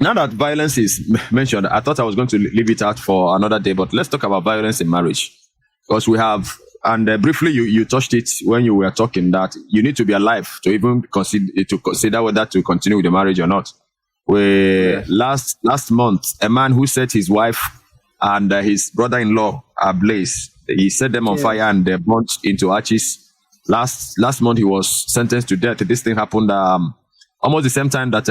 now that violence is mentioned, I thought I was going to leave it out for another day, but let's talk about violence in marriage. Because we have, and briefly you touched it when you were talking, that you need to be alive to even consider whether to continue with the marriage or not. Last month, a man who set his wife and his brother-in-law ablaze, he set them on fire and they burnt into ashes. Last month he was sentenced to death. This thing happened almost the same time that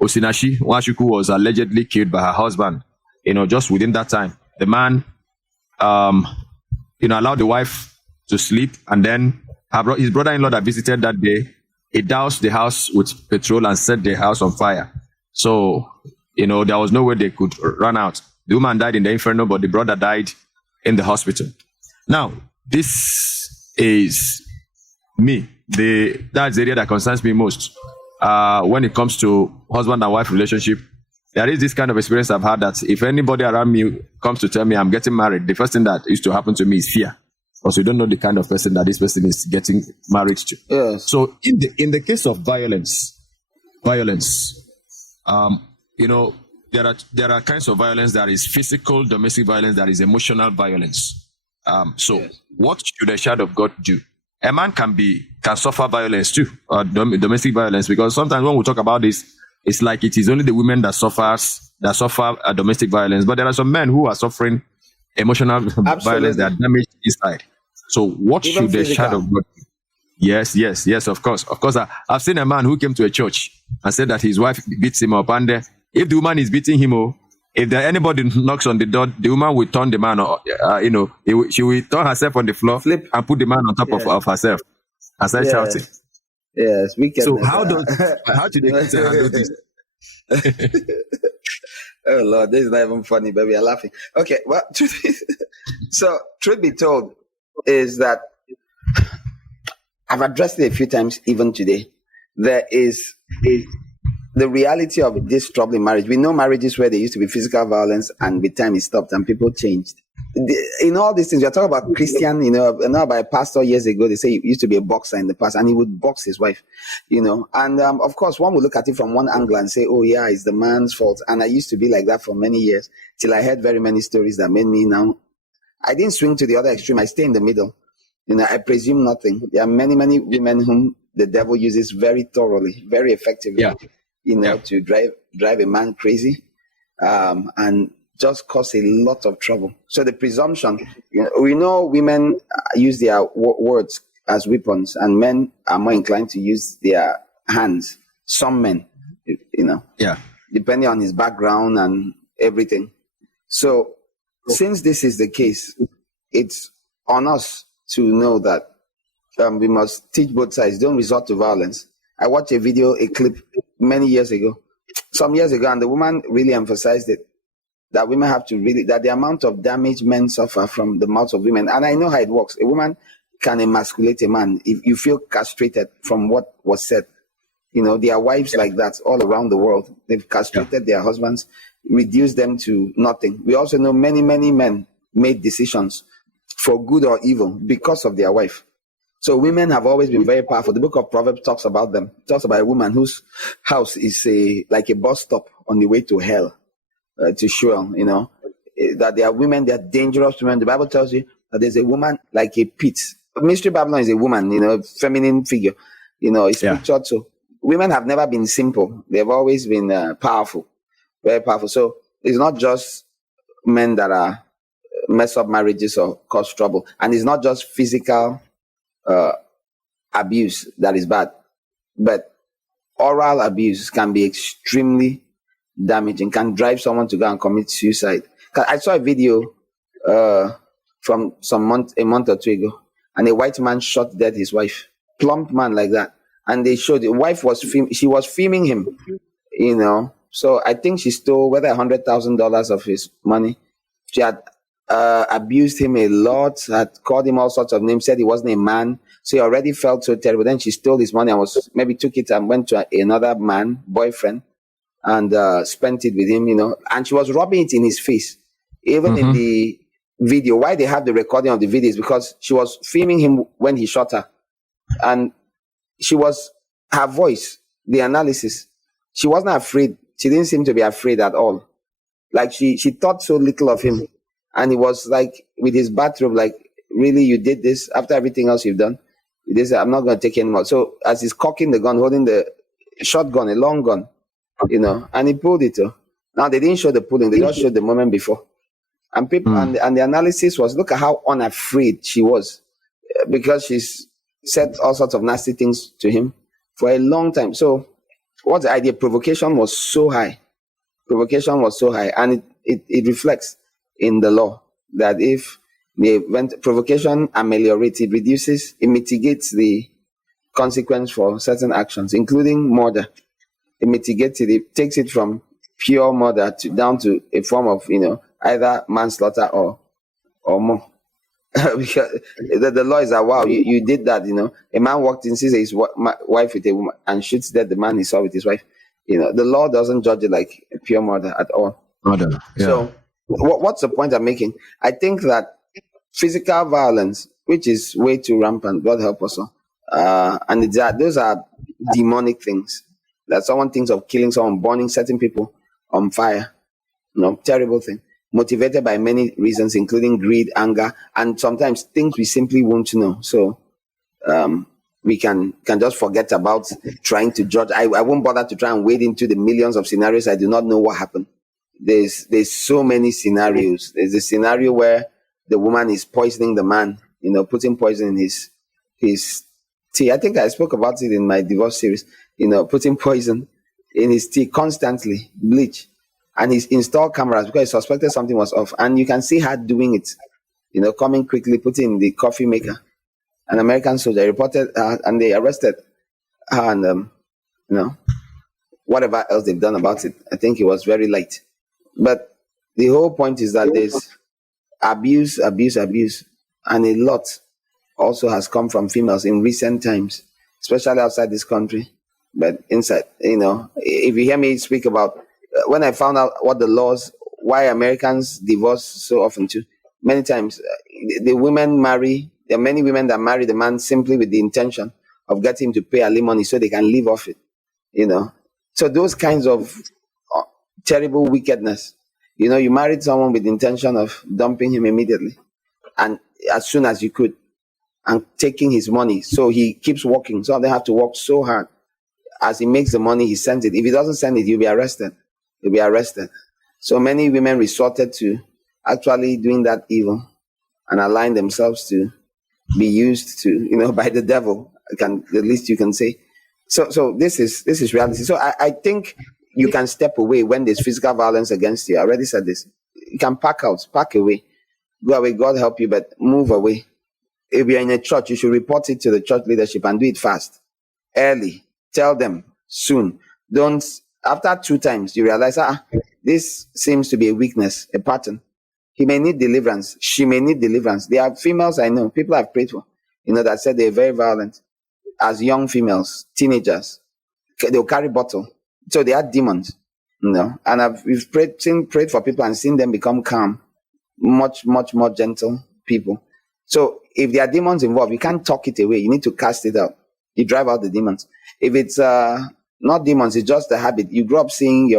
Osinachi Nwachukwu was allegedly killed by her husband. Just within that time, the man allowed the wife to sleep, and then his brother-in-law that visited that day, he doused the house with petrol and set the house on fire. So, there was no way they could run out. The woman died in the inferno, but the brother died in the hospital. Now, this is me. That's the area that concerns me most. When it comes to husband and wife relationship, there is this kind of experience I've had that if anybody around me comes to tell me I'm getting married, the first thing that used to happen to me is fear. Because you don't know the kind of person that this person is getting married to. Yes. So in the case of violence, there are kinds of violence. There is physical, domestic violence. There is emotional violence. What should a child of God do? A man can suffer violence too, domestic violence, because sometimes when we talk about this, it's like it is only the women that suffer domestic violence. But there are some men who are suffering emotional violence that are damaged inside. So what should a child of God do? Yes, of course. I've seen a man who came to a church and said that his wife beats him up, and if the woman is beating him, if anybody knocks on the door, the woman will turn the man, she will turn herself on the floor, flip, and put the man on top of herself and start shouting. Yes, we can. So how do they handle this? Oh Lord, this is not even funny, but we are laughing. Okay, well, truth be told, is that I've addressed it a few times, even today. There is the reality of this trouble in marriage. We know marriages where there used to be physical violence, and with time it stopped, and people changed. In all these things, you're talking about Christian, by a pastor years ago, they say he used to be a boxer in the past, and he would box his wife, and of course, one would look at it from one angle and say, oh yeah, it's the man's fault. And I used to be like that for many years, till I heard very many stories that made me now, I didn't swing to the other extreme, I stay in the middle. I presume nothing. There are many, many women whom the devil uses very thoroughly, very effectively, to drive a man crazy, and just cause a lot of trouble. So the presumption, we know women use their words as weapons, and men are more inclined to use their hands. Some men, depending on his background and everything. So since this is the case, it's on us to know that we must teach both sides. Don't resort to violence. I watched a clip some years ago, and the woman really emphasized it, that women have to that the amount of damage men suffer from the mouths of women. And I know how it works. A woman can emasculate a man if you feel castrated from what was said. There are wives like that all around the world. They've castrated their husbands, reduced them to nothing. We also know many, many men made decisions for good or evil because of their wife. So women have always been very powerful. The book of Proverbs talks about them. It talks about a woman whose house is like a bus stop on the way to hell, to Sheol, that there are women, they are dangerous women. The Bible tells you that there's a woman like a pit. Mystery Babylon is a woman, feminine figure, it's pictured. So women have never been simple. They've always been powerful, very powerful. So it's not just men that are mess up marriages or cause trouble. And it's not just physical abuse that is bad, but oral abuse can be extremely damaging, can drive someone to go and commit suicide. I saw a video from a month or two ago, and a white man shot dead his wife, plump man like that, and they showed the wife was filming him, So I think she stole whether $100,000 of his money. She had abused him a lot, had called him all sorts of names, said he wasn't a man. So he already felt so terrible. Then she stole his money and maybe took it and went to another man, boyfriend, and spent it with him, and she was rubbing it in his face. Even in the video, why they have the recording of the video is because she was filming him when he shot her. And her voice, the analysis, she wasn't afraid. She didn't seem to be afraid at all. Like she thought so little of him. And he was like with his bathrobe, like, really, you did this after everything else you've done? This, I'm not going to take anymore. So as he's cocking the gun, holding the shotgun, a long gun, and he pulled it. Now they didn't show the pulling; they just showed the moment before. And people and the analysis was, look at how unafraid she was, because she's said all sorts of nasty things to him for a long time. So what's the idea? Provocation was so high. Provocation was so high, and it reflects in the law that if when provocation ameliorates, it mitigates the consequence for certain actions, including murder. It mitigates it. It takes it from pure murder down to a form of, either manslaughter or more. Because the law is that, wow, you did that. A man walked in, sees his wife with a woman, and shoots dead the man he saw with his wife. The law doesn't judge it like a pure murder at all. Murder. Yeah. So what's the point I'm making? I think that physical violence, which is way too rampant, God help us all, and those are demonic things. That someone thinks of killing someone, burning certain people on fire. Terrible thing. Motivated by many reasons, including greed, anger, and sometimes things we simply won't know. So we can just forget about trying to judge. I won't bother to try and wade into the millions of scenarios. I do not know what happened. There's so many scenarios. There's a scenario where the woman is poisoning the man, putting poison in his tea. I think I spoke about it in my divorce series, putting poison in his tea constantly, bleach. And he's installed cameras because he suspected something was off. And you can see her doing it, coming quickly, putting in the coffee maker. An American soldier reported and they arrested her, and, whatever else they've done about it, I think it was very light. But the whole point is that there's abuse, and a lot also has come from females in recent times, especially outside this country. But inside, if you hear me speak about, when I found out what the laws, why Americans divorce so often too, many times the women marry, there are many women that marry the man simply with the intention of getting him to pay alimony so they can live off it, So those kinds of terrible wickedness, you married someone with the intention of dumping him immediately and as soon as you could, and taking his money. So he keeps working. Some of them have to work so hard. As he makes the money, he sends it. If he doesn't send it, he'll be arrested. So many women resorted to actually doing that evil and allowing themselves to be used to, by the devil. The least you can say. So this is reality. So I think you can step away when there's physical violence against you. I already said this. You can pack away, go away. God help you, but move away. If you're in a church, you should report it to the church leadership and do it fast, early. Tell them soon. Don't, after 2 times, you realize, this seems to be a weakness, a pattern. He may need deliverance. She may need deliverance. There are females I know, people I've prayed for, that said they're very violent as young females, teenagers. They'll carry bottle. So they are demons, and we've prayed for people and seen them become calm, much, much more gentle people. So if there are demons involved, you can't talk it away. You need to cast it out. You drive out the demons. If it's not demons, it's just a habit. You grew up seeing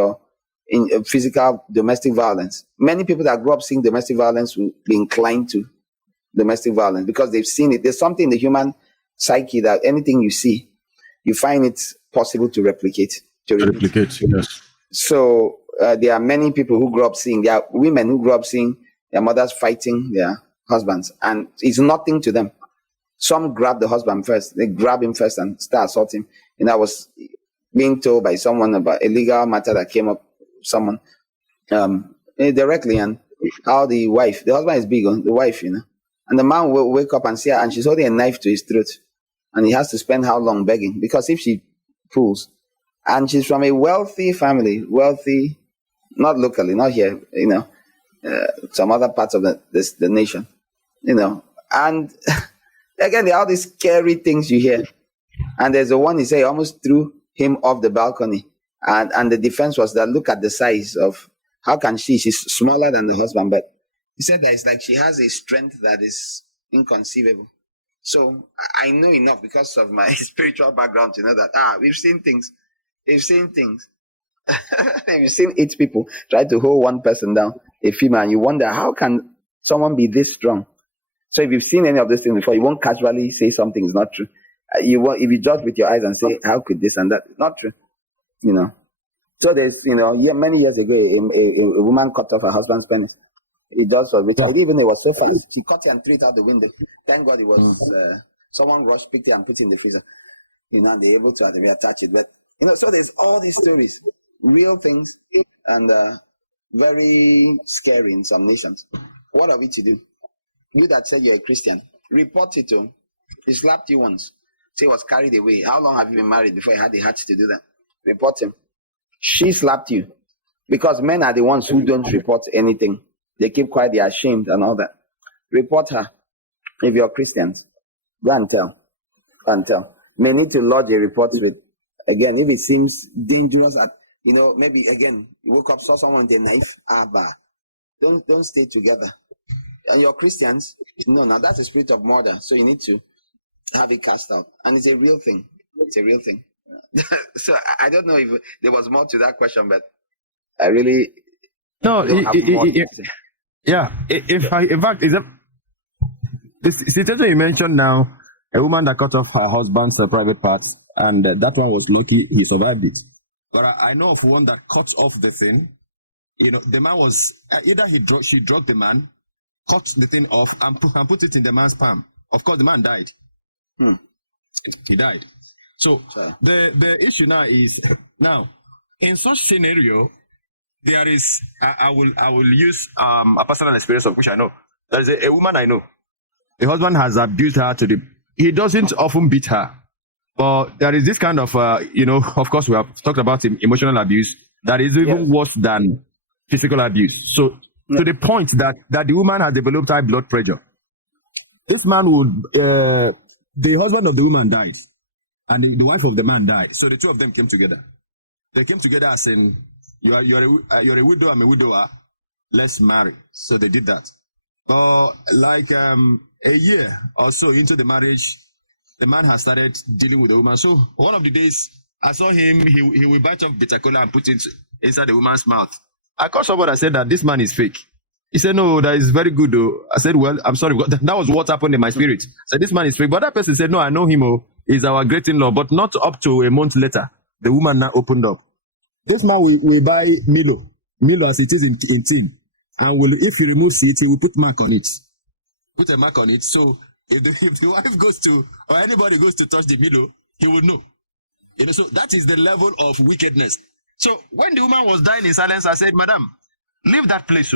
in physical domestic violence. Many people that grew up seeing domestic violence will be inclined to domestic violence because they've seen it. There's something in the human psyche that anything you see, you find it possible to replicate. Yes. So there are many people who grew up seeing, there are women who grew up seeing their mothers fighting their husbands, and it's nothing to them. Some grab the husband first. They grab him first and start assaulting him. I was being told by someone about a legal matter that came up, someone directly, and how the husband is big on the wife, and the man will wake up and see her, and she's holding a knife to his throat, and he has to spend how long begging, because if she pulls, and she's from a wealthy family, not locally, not here, some other parts of the nation, and again, there are all these scary things you hear. And there's the one he said almost threw him off the balcony. And the defense was that, look at the size of, how can she's smaller than the husband, but he said that it's like she has a strength that is inconceivable. So I know enough because of my spiritual background to know that, we've seen things. You've seen 8 people try to hold one person down, a female, and you wonder how can someone be this strong. So if you've seen any of these things before, you won't casually say something is not true. You won't, if you judge with your eyes and say, how could this and that? Not true. So there's, many years ago, a woman cut off her husband's penis. It does so, which I didn't even know it was so fast. She cut it and threw it out the window. Thank God it was someone rushed, picked it and put it in the freezer. And they're able to reattach it. But so there's all these stories, real things, and very scary in some nations. What are we to do? You that said you're a Christian, report it to him. He slapped you once. Say he was carried away. How long have you been married before you had the heart to do that? Report him. She slapped you. Because men are the ones who don't report anything. They keep quiet, they're ashamed and all that. Report her. If you're Christians, go and tell. Go and tell. May need to lodge a report with, again, if it seems dangerous, that, maybe again, you woke up, saw someone with a knife, don't stay together. And you're Christians, no, now that's a spirit of murder. So you need to have it cast out. And it's a real thing. It's a real thing. So I don't know if there was more to that question, but I really no. don't have more to say. Yeah. In fact, the situation you mentioned now, a woman that cut off her husband's private parts, and that one was lucky he survived it. But I know of one that cut off the thing. The man was either she drugged the man, cut the thing off, and put it in the man's palm. Of course, the man died. He died. So the issue now is in such scenario, there is I will use a personal experience of which I know. There is a woman I know. The husband has abused her he doesn't often beat her, but there is this kind of of course we have talked about emotional abuse that is even worse than physical abuse. So to the point that the woman has developed high blood pressure. This man would the husband of the woman died. And the wife of the man died. So the two of them came together. They came together as in, you're a widow, I'm a widower. Let's marry. So they did that. But like a year or so into the marriage, the man has started dealing with the woman. So one of the days, I saw him, he will bite off bitter cola and put it inside the woman's mouth. I called someone and said that this man is fake. He said, no, that is very good though. I said, well, I'm sorry. That was what happened in my spirit. I said, this man is fake. But that person said, no, I know him. Is our great-in-law, but not up to a month later. The woman now opened up. This man will buy Milo as it is in tin, and if he removes it, he will put mark on it. Put a mark on it. So if the wife goes to or anybody goes to touch the Milo, he would know. So that is the level of wickedness. So when the woman was dying in silence, I said, "Madam, leave that place.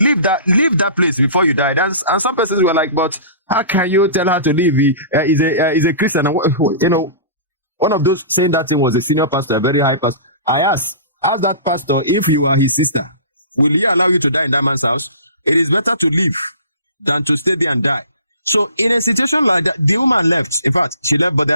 Leave that place before you die." And some persons were like, but how can you tell her to leave? He's a Christian. And, one of those saying that thing was a senior pastor, a very high pastor. I asked that pastor, if you are his sister, will he allow you to die in that man's house? It is better to leave than to stay there and die. So in a situation like that, the woman left. In fact, she left, but they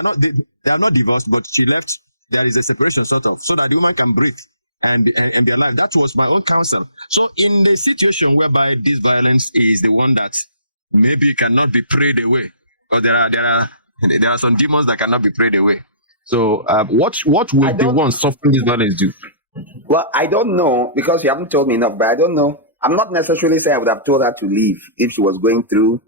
are not divorced, but she left. There is a separation sort of, so that the woman can breathe and be alive. That was my own counsel. So in the situation whereby this violence is the one that maybe cannot be prayed away, because there are some demons that cannot be prayed away. So what will the ones suffering this violence do? Well, I don't know, because you haven't told me enough, but I don't know. I'm not necessarily saying I would have told her to leave if she was going through,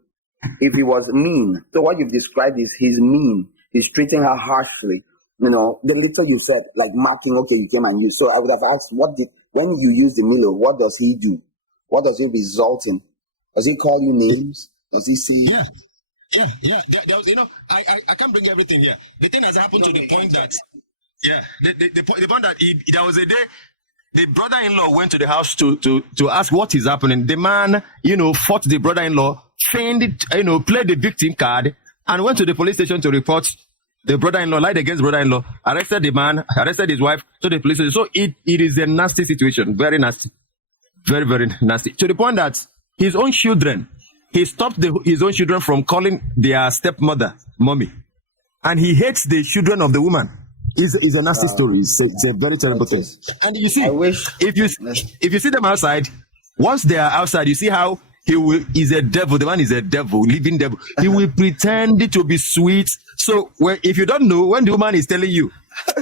if he was mean. So what you've described is he's mean. He's treating her harshly. The little you said, like marking, okay, you came and used. So I would have asked, when you use the Milo, what does he do? What does it result in? Does he call you names? Does he say? Yeah. There was, I can't bring everything here. The thing has happened to the point that, the point that there was a day, the brother-in-law went to the house to ask what is happening. The man, fought the brother-in-law, played the victim card, and went to the police station to report the brother-in-law, lied against brother-in-law, arrested the man, arrested his wife to the police station. So it is a nasty situation, very nasty, very, very nasty. To the point that his own children, he stopped his own children from calling their stepmother mommy, and he hates the children of the woman. It's a nasty story. It's a very terrible thing. And you see, if you see them outside, once they are outside, you see how he's a devil. The man is a devil, living devil. He will pretend to be sweet. So if you don't know, when the woman is telling you,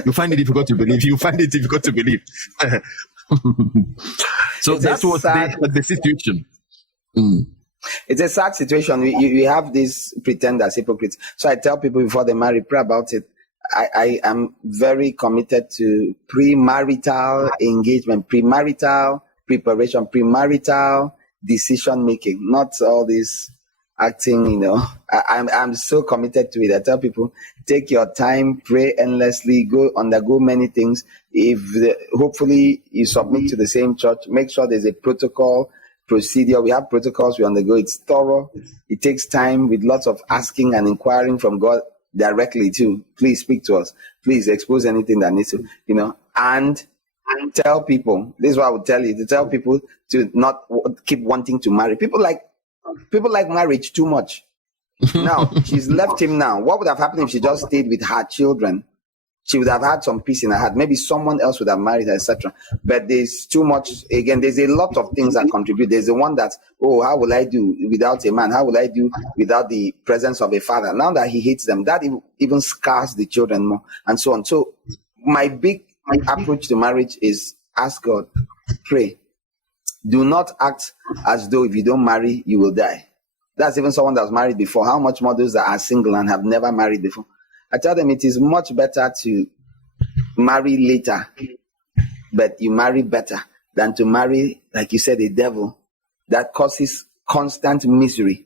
You find it difficult to believe. You find it difficult to believe. So It's a that was sad- the situation. It's a sad situation. We have these pretenders, hypocrites. So I tell people before they marry, pray about it. I am very committed to premarital engagement, premarital preparation, premarital decision making, not all this acting, I'm so committed to it. I tell people, take your time, pray endlessly, undergo many things. Hopefully you submit to the same church, make sure there's a protocol, procedure. We have protocols we undergo. It's thorough. It takes time with lots of asking and inquiring from God directly too. Please speak to us. Please expose anything that needs to, and tell people. This is what I would tell you, to tell people to not keep wanting to marry. People like marriage too much. Now, she's left him now. What would have happened if she just stayed with her children? She would have had some peace in her heart. Maybe someone else would have married her, etc. But there's too much. Again, there's a lot of things that contribute. There's the one that, how will I do without a man? How will I do without the presence of a father? Now that he hates them, that even scars the children more, and so on. So my big approach to marriage is ask God, pray. Do not act as though if you don't marry, you will die. That's even someone that was married before. How much more those that are single and have never married before? I tell them it is much better to marry later, but you marry better than to marry, like you said, a devil that causes constant misery